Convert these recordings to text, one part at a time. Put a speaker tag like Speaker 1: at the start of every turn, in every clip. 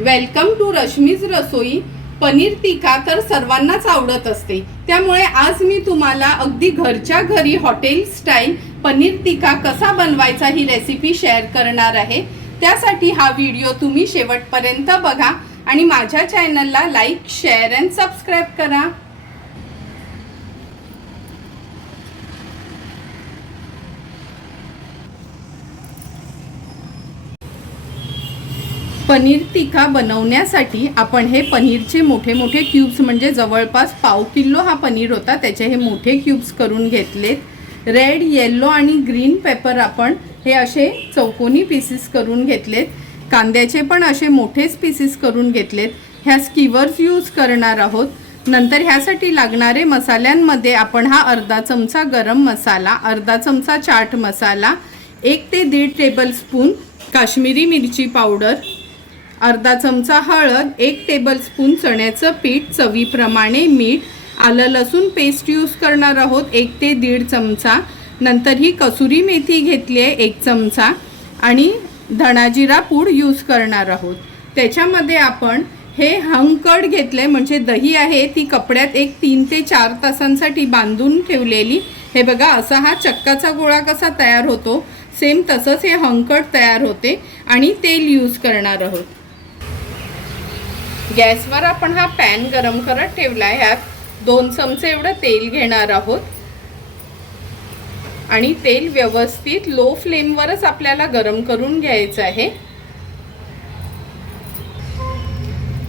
Speaker 1: Welcome to Rashmi's Rasoi. Paneer tikka तर सर्वांनाच आवडत असते. त्यामुळे आज मी तुम्हाला अगदी घरच्या घरी हॉटेल स्टाईल पनीर टिक्का कसा बनवायचा ही रेसिपी शेअर करणार आहे. त्यासाठी हा व्हिडिओ तुम्ही शेवटपर्यंत बघा आणि माझ्या चॅनलला लाईक शेअर अँड सबस्क्राईब करा. पनीर टिक्का बनवण्यासाठी आपण हे पनीरचे मोठे मोठे क्यूब्स म्हणजे जवळपास पाव किलो हा पनीर होता त्याचे हे मोठे क्यूब्स करून घेतलेत. रेड येल्लो आणि ग्रीन पेपर आपण हे असे चौकोनी पीसेस करून घेतलेत. कांद्याचे पण असे मोठेच पीसेस करून घेतलेत. ह्या स्किवर्स यूज करणार आहोत. नंतर ह्यासाठी लागणारे मसाल्यांमध्ये आपण हा अर्धा चमचा गरम मसाला अर्धा चमचा चाट मसाला एक ते दीड टेबलस्पून काश्मीरी मिरची पावडर अर्धा चमचा हळद एक टेबलस्पून चण्याचं पीठ चवीप्रमाणे मीठ आलं लसूण पेस्ट यूज करणार आहोत एक ते दीड चमचा. नंतर ही कसुरी मेथी घेतली आहे एक चमचा. आणि धणाजिरा पूड यूज करणार आहोत. त्याच्यामध्ये आपण हे हंकड आहे म्हणजे दही आहे ती कपड्यात एक तीन ते चार तासांसाठी बांधून ठेवलेली. हे बघा असा हा चक्काचा गोळा कसा तयार होतो? सेम तसंच हे हंकड तयार होते. आणि तेल यूज करणार आहोत. गॅसवर आपण हा पॅन गरम करत ठेवला ह्यात दोन चमचे एवढं तेल घेणार आहोत. आणि तेल व्यवस्थित लो फ्लेमवरच आपल्याला गरम करून घ्यायचं आहे.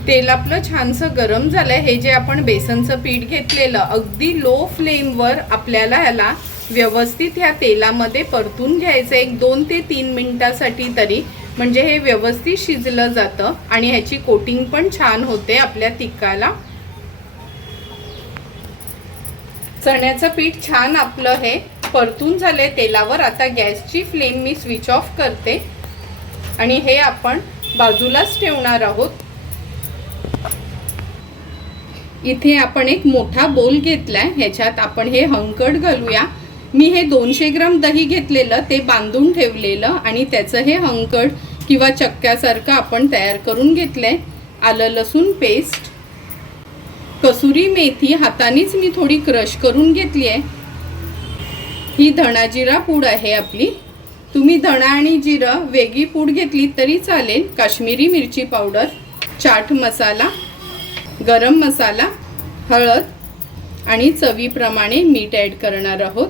Speaker 1: तेल आपलं छानसं गरम झालंय. हे जे आपण बेसनचं पीठ घेतलेलं अगदी लो फ्लेमवर आपल्याला ह्याला व्यवस्थित ह्या तेलामध्ये परतून घ्यायचं एक दोन ते तीन मिनिटासाठी तरी म्हणजे हे व्यवस्थित शिजलं जातं आणि ह्याची कोटिंग पण छान होते आपल्या तिकाला चण्याचं पीठ छान आपलं हे परतून झालंय तेलावर. आता गॅसची फ्लेम मी स्विच ऑफ करते. आणि हे आपण बाजूलाच ठेवणार आहोत. इथे आपण एक मोठा बोल घेतलाय. ह्याच्यात आपण हे हंकड घालूया. मी हे दोनशे ग्राम दही घेतलेलं ते बांधून ठेवलेलं आणि त्याचं हे हंकड किंवा चक्क्यासारखं आपण तयार करून घेतलं आहे आलं लसूण पेस्ट कसुरी मेथी हातानेच मी थोडी क्रश करून घेतली आहे. ही धणाजिरा पूड आहे आपली. तुम्ही धणा आणि जिरं वेगळी पूड घेतली तरी चालेल. काश्मीरी मिरची पावडर चाट मसाला गरम मसाला हळद आणि चवीप्रमाणे मीठ ॲड करणार आहोत.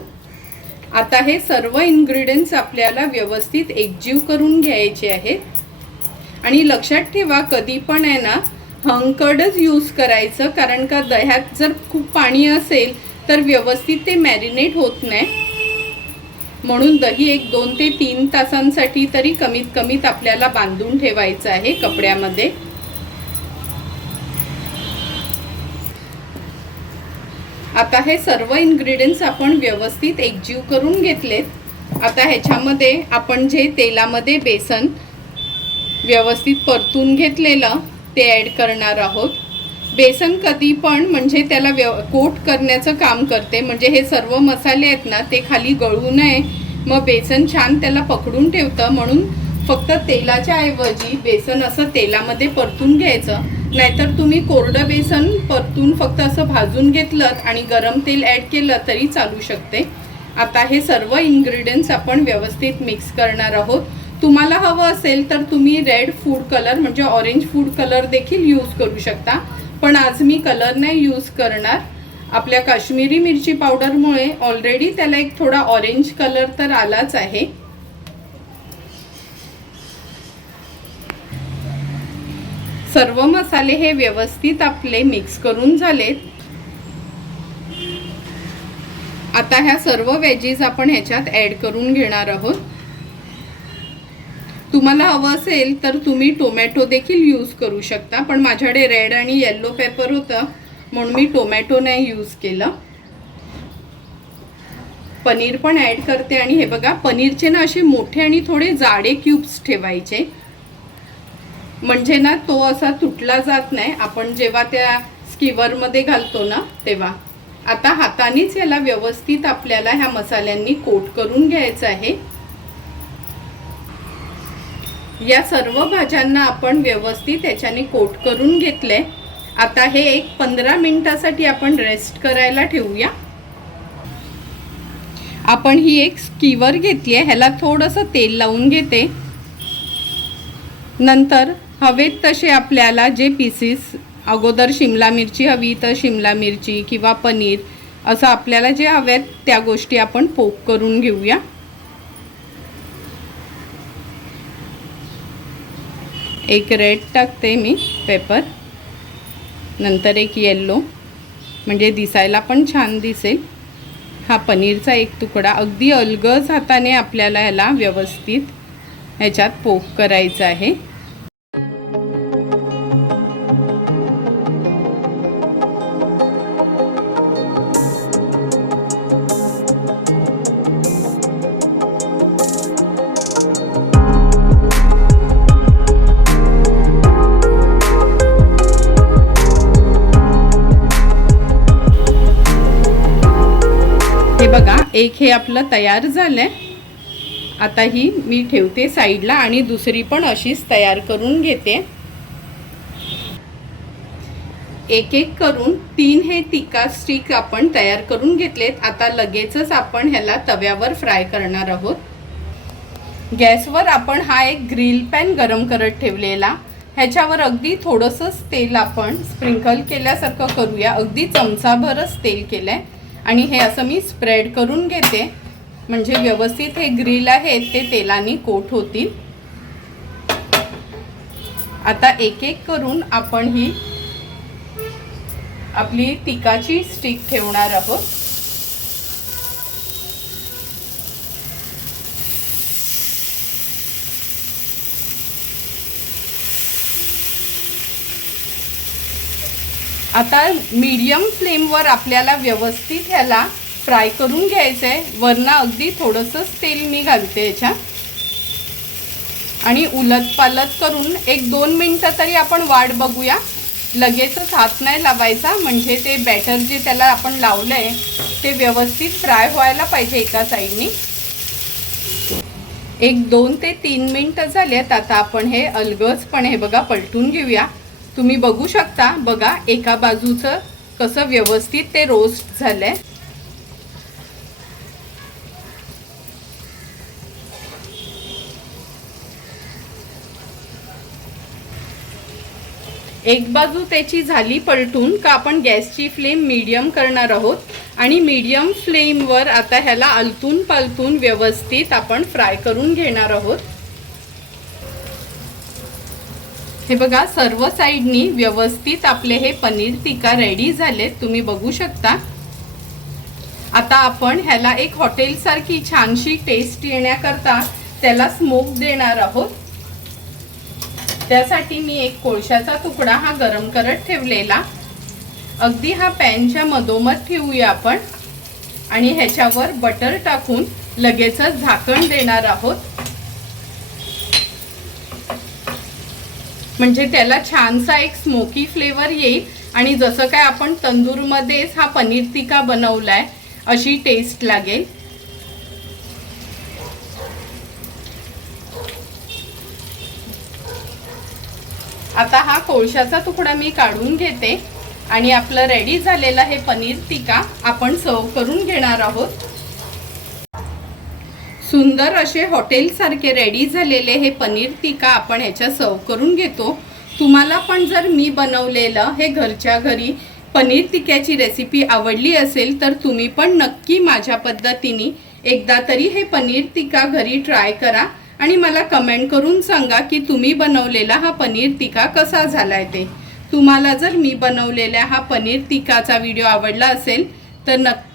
Speaker 1: आता हे सर्व इन्ग्रेडियंट्स आपल्याला व्यवस्थित एकजीव करून घ्यायचे आहेत. आणि लक्षात ठेवा कधी पण आहे ना हंकडच यूज करायचं कारण का दह्यात जर खूप पाणी असेल तर व्यवस्थित ते मॅरिनेट होत नाही. म्हणून दही एक दोन ते तीन तासांसाठी तरी कमीत कमीत आपल्याला बांधून ठेवायचं आहे कपड्यामध्ये. आता हे सर्व इन्ग्रेडियंट्स आपण व्यवस्थित एकजीव करून घेतलेत. आता ह्याच्यामध्ये आपण जे तेलामध्ये बेसन व्यवस्थित परतून घेतलेलं ते ॲड करणार आहोत. बेसन कधी पण म्हणजे त्याला व्यव कोट करण्याचं काम करते. म्हणजे हे सर्व मसाले आहेत ना ते खाली गळू नये. मग बेसन छान त्याला पकडून ठेवतं. म्हणून फक्त तेलाच्या ऐवजी बेसन असं तेलामध्ये परतून घ्यायचं. नाहीतर तुम्ही कोरडं बेसन परतून फक्त असं भाजून घेतलं आणि गरम तेल ॲड केलं तरी चालू शकते. आता हे सर्व इन्ग्रेडियंट्स आपण व्यवस्थित मिक्स करणार आहोत. तुम्हाला हवं असेल तर तुम्ही रेड फूड कलर म्हणजे ऑरेंज फूड कलर देखील यूज करू शकता. पण आज मी कलर नाही यूज करणार. आपल्या काश्मीरी मिरची पावडरमुळे ऑलरेडी त्याला एक थोडा ऑरेंज कलर तर आलाच आहे. सर्व मसाले हे व्यवस्थित आपले मिक्स करून झालेत. आता ह्या सर्व वेजीज आपण ह्याच्यात ॲड करून घेणार आहोत. तुम्हाला हवं असेल तर तुम्ही टोमॅटो देखील यूज करू शकता पण माझ्याकडे रेड आणि येल्लो पेपर होतं म्हणून मी टोमॅटो नाही यूज केलं. पनीर पण ॲड करते आणि हे बघा पनीरचे ना असे मोठे आणि थोडे जाडे क्यूब्स ठेवायचे. म्हणजे ना तो असा तुटला जात नाही. आपण जेव्हा त्या स्कीवरमध्ये घालतो ना तेव्हा. आता हातानेच याला व्यवस्थित आपल्याला ह्या मसाल्यांनी कोट करून घ्यायचं आहे. या सर्व भाज्यांना आपण व्यवस्थित याच्याने कोट करून घेतले आता हे एक पंधरा मिनिटासाठी आपण रेस्ट करायला ठेवूया. आपण ही एक स्कीवर घेतली आहे ह्याला थोडंसं तेल लावून घेते. नंतर हवेत तसे आपल्याला जे पीसीस अगोदर शिमला मिरची हवी तर शिमला मिरची किंवा पनीर असं आपल्याला जे हव्यात त्या गोष्टी आपण पोक करून घेऊया. एक रेड टाकते मी पेपर नंतर एक येल्लो म्हणजे दिसायला पण छान दिसेल. हा पनीरचा एक तुकडा. अगदी अलगज हाताने आपल्याला ह्याला व्यवस्थित ह्याच्यात पोक करायचा आहे. एक हे आपलं तयार झालंय. आता ही मी ठेवते साईडला आणि दुसरी पण अशीच तयार करून घेते. एक एक करून तीन हे टिका स्टिक आपण तयार करून घेतलेत. आता लगेचच आपण ह्याला तव्यावर फ्राय करणार आहोत. गॅसवर आपण हा एक ग्रिल पॅन गरम करत ठेवलेला. ह्याच्यावर अगदी थोडंसंच तेल आपण स्प्रिंकल केल्यासारखं करूया. अगदी चमचाभरच तेल केलं आहे आणि हे असं मी स्प्रेड करून घेते. म्हणजे व्यवस्थित हे ग्रिल आहे ते तेलाने कोट होतील. आता एक एक करून आपण ही आपली तिकाची स्टिक ठेवणार आहोत. आता मीडियम फ्लेमवर आपल्याला व्यवस्थित ह्याला फ्राय करून घ्यायचं आहे वरनं अगदी थोडंसंच तेल मी घालते याच्यात. आणि उलत पालत करून एक दोन मिनटं तरी आपण वाट बघूया. लगेचच हात नाही लावायचा म्हणजे ते बॅटर जे त्याला आपण लावलं आहे ते व्यवस्थित फ्राय व्हायला पाहिजे एका साईडनी एक दोन ते तीन मिनटं झालेत आता आपण हे अलगजपणे हे बघा पलटून घेऊया. तुम्ही बघू शकता बघा एका बाजूचं कसं व्यवस्थित ते रोस्ट झालंय. एक बाजू त्याची झाली पलटून का आपण गॅसची फ्लेम मीडियम करणार आहोत आणि मीडियम फ्लेमवर आता ह्याला अलतून पालतून व्यवस्थित आपण फ्राय करून घेणार आहोत. हे बघा सर्व साईडनी व्यवस्थित आपले हे पनीर टिक्का रेडी झालेत. तुम्ही बघू शकता. आता आपण ह्याला एक हॉटेलसारखी छानशी टेस्ट येण्याकरता त्याला स्मोक देणार आहोत. त्यासाठी मी एक कोळशाचा तुकडा हा गरम करत ठेवलेला. अगदी हा पॅनच्या मधोमध ठेवूया आपण. आणि ह्याच्यावर बटर टाकून लगेचच झाकण देणार आहोत. म्हणजे त्याला छानसा एक स्मोकी फ्लेवर येईल. आणि जसं काय आपण तंदूरमध्येच हा पनीर टिक्का बनवलाय अशी टेस्ट लागेल. आता हा कोळशाचा तुकडा मी काढून घेते. आणि आपलं रेडी झालेलं हे पनीर टिक्का आपण सर्व करून घेणार आहोत. सुंदर असे हॉटेलसारखे रेडी झालेले हे पनीर टिक्का आपण ह्याच्या सर्व करून घेतो. तुम्हाला पण जर मी बनवलेलं हे घरच्या घरी पनीर टिक्क्याची रेसिपी आवडली असेल तर तुम्ही पण नक्की माझ्या पद्धतीने एकदा तरी हे पनीर टिक्का घरी ट्राय करा. आणि मला कमेंट करून सांगा की तुम्ही बनवलेला हा पनीर टिक्का कसा झालाय ते. तुम्हाला जर मी बनवलेल्या हा पनीर टिक्काचा व्हिडिओ आवडला असेल तर नक्की